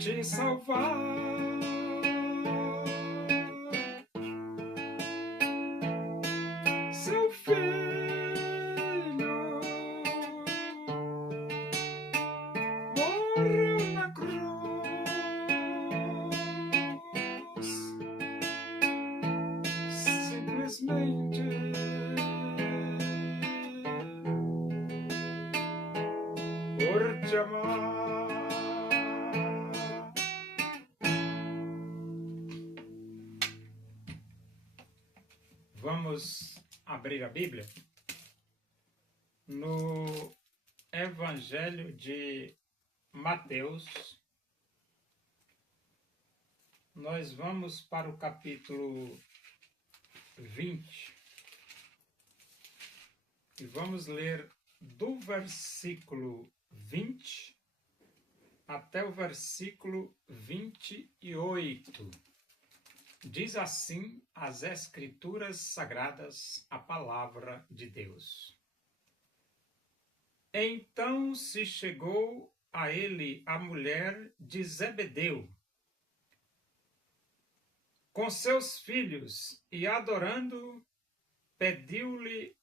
te salvar. Seu filho morreu na cruz, simplesmente por te amar. Vamos abrir a Bíblia no Evangelho de Mateus. Nós vamos para o capítulo 20 e vamos ler do versículo 20 até o versículo 28. Diz assim as Escrituras Sagradas, a palavra de Deus. Então se chegou a ele a mulher de Zebedeu, com seus filhos, e adorando, pediu-lhe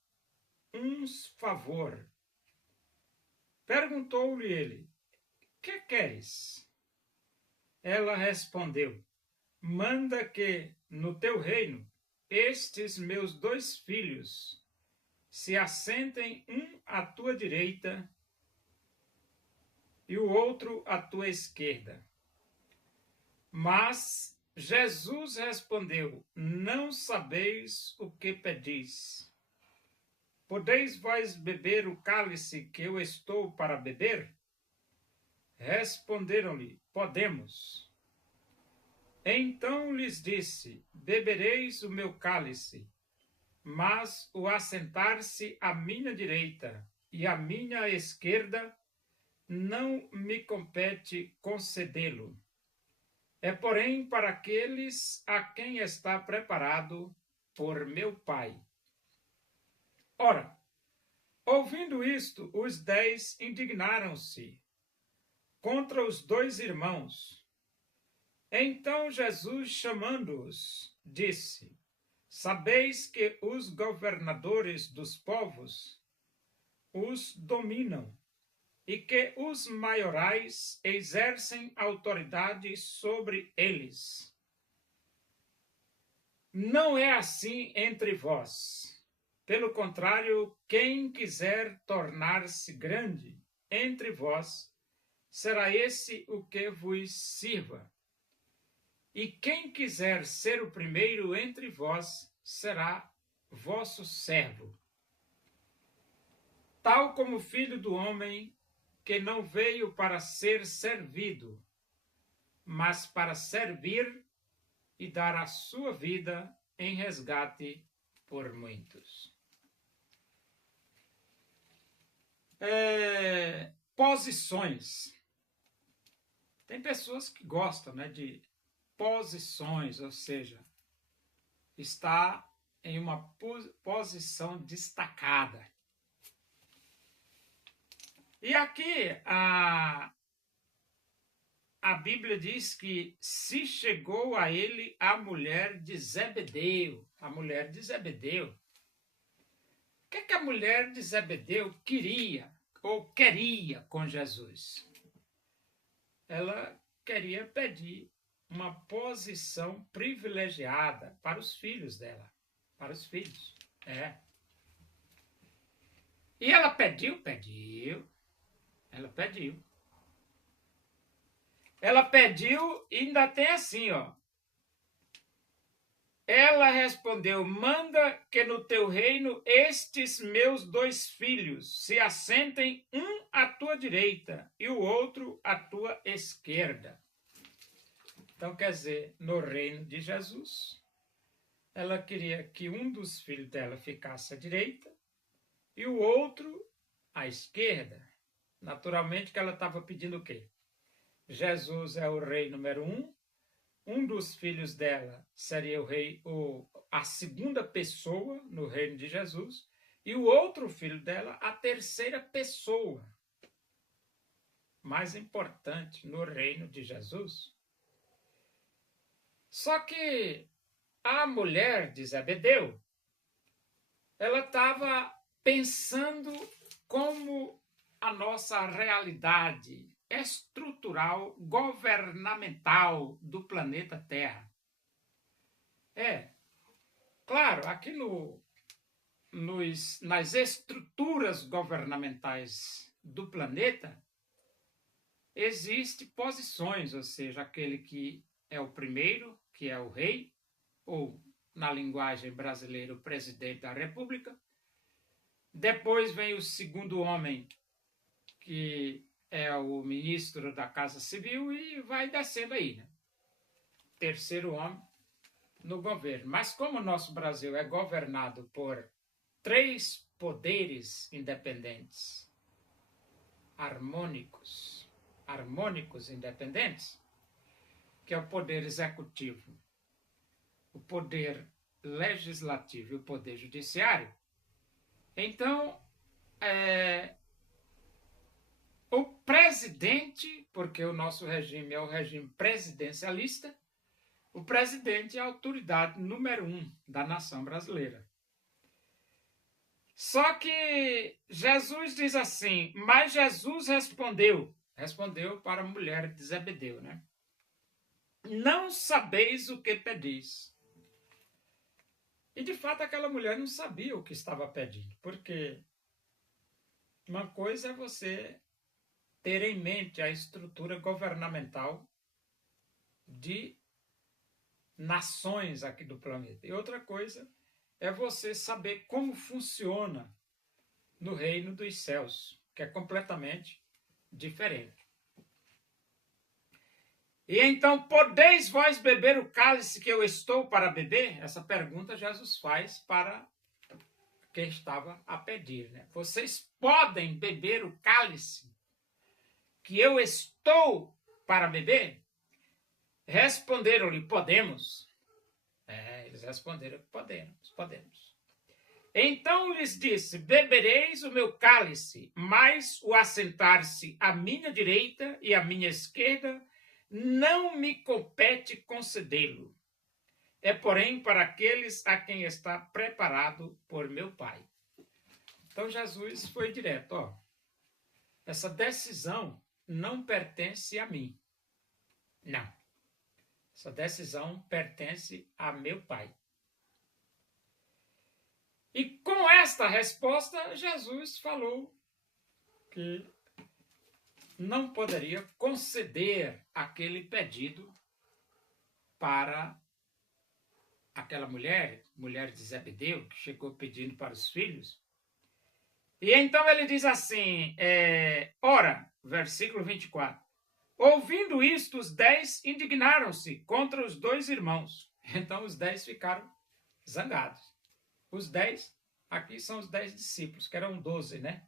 um favor. Perguntou-lhe ele: que queres? Ela respondeu: manda que, no teu reino, estes meus 2 filhos se assentem, um à tua direita e o outro à tua esquerda. Mas Jesus respondeu: não sabeis o que pedis. Podeis vós beber o cálice que eu estou para beber? Responderam-lhe: podemos. Então lhes disse: bebereis o meu cálice, mas o assentar-se à minha direita e à minha esquerda não me compete concedê-lo. É, porém, para aqueles a quem está preparado por meu Pai. Ora, ouvindo isto, os 10 indignaram-se contra os 2 irmãos. Então Jesus, chamando-os, disse: sabeis que os governadores dos povos os dominam e que os maiorais exercem autoridade sobre eles. Não é assim entre vós. Pelo contrário, quem quiser tornar-se grande entre vós, será esse o que vos sirva. E quem quiser ser o primeiro entre vós, será vosso servo. Tal como o Filho do Homem, que não veio para ser servido, mas para servir e dar a sua vida em resgate por muitos. Posições. Tem pessoas que gostam, de posições, ou seja, está em uma posição destacada. E aqui a Bíblia diz que se chegou a ele a mulher de Zebedeu. A mulher de Zebedeu. O que a mulher de Zebedeu queria ou queria com Jesus? Ela queria pedir uma posição privilegiada para os filhos dela, para os filhos. E ela pediu. Ela pediu e ainda tem assim, Ela respondeu: manda que no teu reino estes meus 2 filhos se assentem, um à tua direita e o outro à tua esquerda. Então, quer dizer, no reino de Jesus, ela queria que um dos filhos dela ficasse à direita e o outro à esquerda. Naturalmente que ela estava pedindo o quê? Jesus é o rei número 1, um dos filhos dela seria o rei, a segunda pessoa no reino de Jesus, e o outro filho dela, a terceira pessoa. mais importante no reino de Jesus. Só que a mulher de Zebedeu, ela estava pensando como a nossa realidade estrutural, governamental do planeta Terra. Claro, aqui nas estruturas governamentais do planeta, existem posições, ou seja, aquele que é o primeiro, que é o rei, ou, na linguagem brasileira, o presidente da República. Depois vem o segundo homem, que é o ministro da Casa Civil, e vai descendo aí, né? Terceiro homem no governo. Mas como o nosso Brasil é governado por 3 poderes independentes, harmônicos independentes, que é o poder executivo, o poder legislativo e o poder judiciário, então o presidente, porque o nosso regime é o regime presidencialista, o presidente é a autoridade número 1 da nação brasileira. Só que Jesus diz assim, mas Jesus respondeu para a mulher de Zebedeu, né? Não sabeis o que pedis. E de fato aquela mulher não sabia o que estava pedindo, porque uma coisa é você ter em mente a estrutura governamental de nações aqui do planeta. E outra coisa é você saber como funciona no reino dos céus, que é completamente diferente. E então, podeis vós beber o cálice que eu estou para beber? Essa pergunta Jesus faz para quem estava a pedir, né? Vocês podem beber o cálice que eu estou para beber? Responderam-lhe, podemos. Eles responderam, podemos. Então lhes disse, bebereis o meu cálice, mas o assentar-se à minha direita e à minha esquerda não me compete concedê-lo. É, porém, para aqueles a quem está preparado por meu Pai. Então Jesus foi direto, essa decisão não pertence a mim. Não. Essa decisão pertence a meu Pai. E com esta resposta, Jesus falou que não poderia conceder aquele pedido para aquela mulher de Zebedeu, que chegou pedindo para os filhos. E então ele diz assim, ora, versículo 24, ouvindo isto, os 10 indignaram-se contra os 2 irmãos. Então os 10 ficaram zangados. Os 10, aqui são os 10 discípulos, que eram 12, né?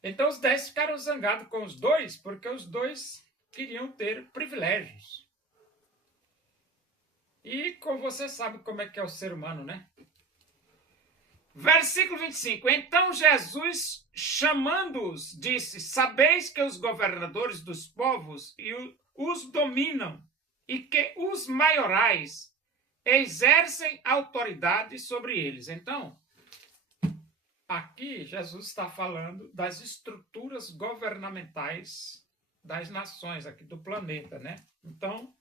Então os 10 ficaram zangados com os 2, porque os 2 queriam ter privilégios. E como você sabe como é que é o ser humano, né? Versículo 25. Então Jesus, chamando-os, disse, sabeis que os governadores dos povos os dominam e que os maiorais exercem autoridade sobre eles. Então, aqui Jesus está falando das estruturas governamentais das nações aqui do planeta, né? Então,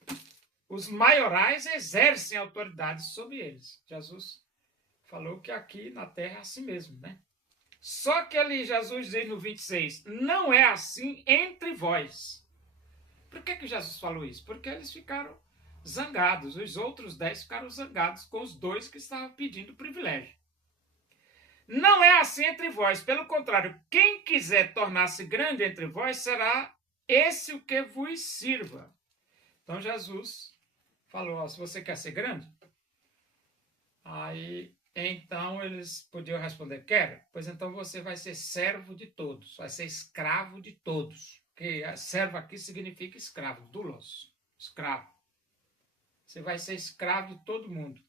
os maiorais exercem autoridade sobre eles. Jesus falou que aqui na Terra é assim mesmo, né? Só que ali Jesus diz no 26, não é assim entre vós. Por que Jesus falou isso? Porque eles ficaram zangados, os outros 10 ficaram zangados com os 2 que estavam pedindo privilégio. Não é assim entre vós, pelo contrário, quem quiser tornar-se grande entre vós, será esse o que vos sirva. Então Jesus falou, se você quer ser grande, aí então eles podiam responder, quero, pois então você vai ser servo de todos, vai ser escravo de todos, porque servo aqui significa escravo, doulos, escravo. Você vai ser escravo de todo mundo.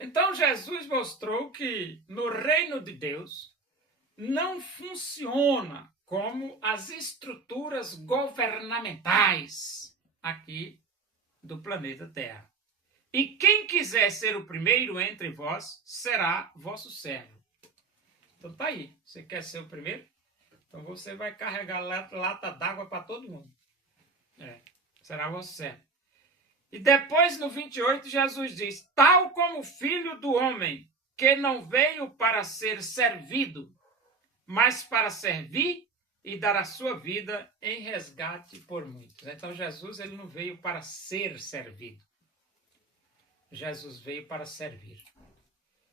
Então Jesus mostrou que no reino de Deus não funciona como as estruturas governamentais aqui do planeta Terra. E quem quiser ser o primeiro entre vós, será vosso servo. Então tá aí, você quer ser o primeiro? Então você vai carregar lata d'água para todo mundo. Será vosso servo. E depois no 28 Jesus diz, tal como o Filho do Homem, que não veio para ser servido, mas para servir e dar a sua vida em resgate por muitos. Então Jesus ele não veio para ser servido. Jesus veio para servir.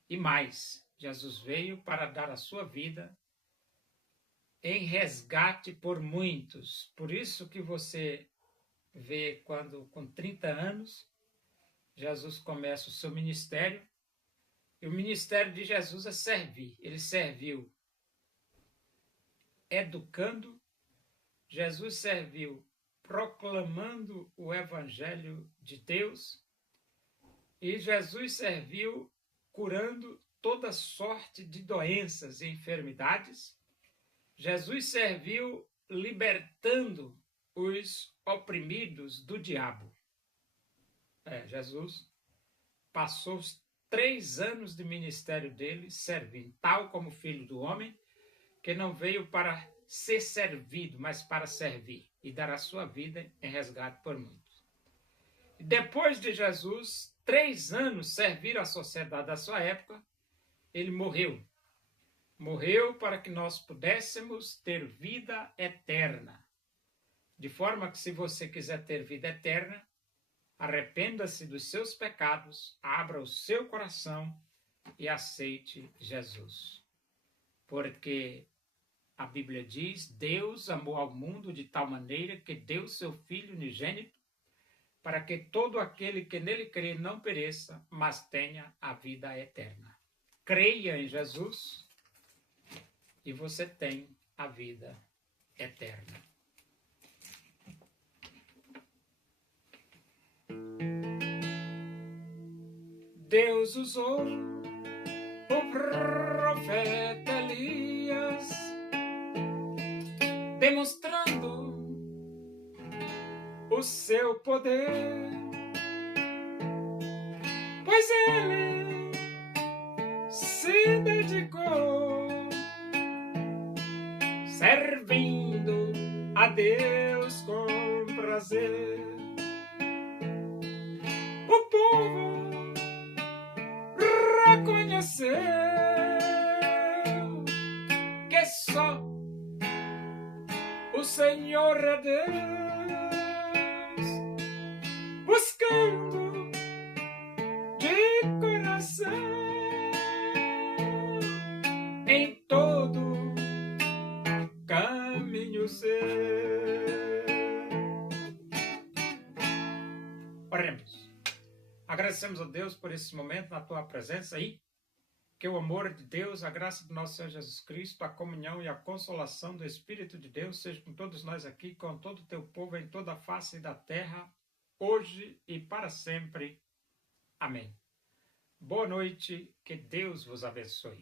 E mais, Jesus veio para dar a sua vida em resgate por muitos. Por isso que você vê quando com 30 anos Jesus começa o seu ministério. E o ministério de Jesus é servir. Ele serviu educando, Jesus serviu proclamando o evangelho de Deus e Jesus serviu curando toda sorte de doenças e enfermidades. Jesus serviu libertando os oprimidos do diabo. Jesus passou os 3 anos de ministério dele servindo, tal como Filho do Homem, que não veio para ser servido, mas para servir e dar a sua vida em resgate por muitos. E depois de Jesus, 3 anos servir a sociedade da sua época, ele morreu. Morreu para que nós pudéssemos ter vida eterna. De forma que se você quiser ter vida eterna, arrependa-se dos seus pecados, abra o seu coração e aceite Jesus. Porque a Bíblia diz, Deus amou ao mundo de tal maneira que deu seu Filho unigênito para que todo aquele que nele crê não pereça, mas tenha a vida eterna. Creia em Jesus e você tem a vida eterna. Deus usou o profeta Elias, demonstrando o seu poder, pois ele se dedicou servindo a Deus com prazer. O povo reconheceu que só o Senhor é Deus, buscando de coração em todo caminho seu. Oremos. Agradecemos a Deus por esse momento na tua presença aí. Que o amor de Deus, a graça do nosso Senhor Jesus Cristo, a comunhão e a consolação do Espírito de Deus seja com todos nós aqui, com todo o teu povo em toda a face da terra, hoje e para sempre. Amém. Boa noite, que Deus vos abençoe.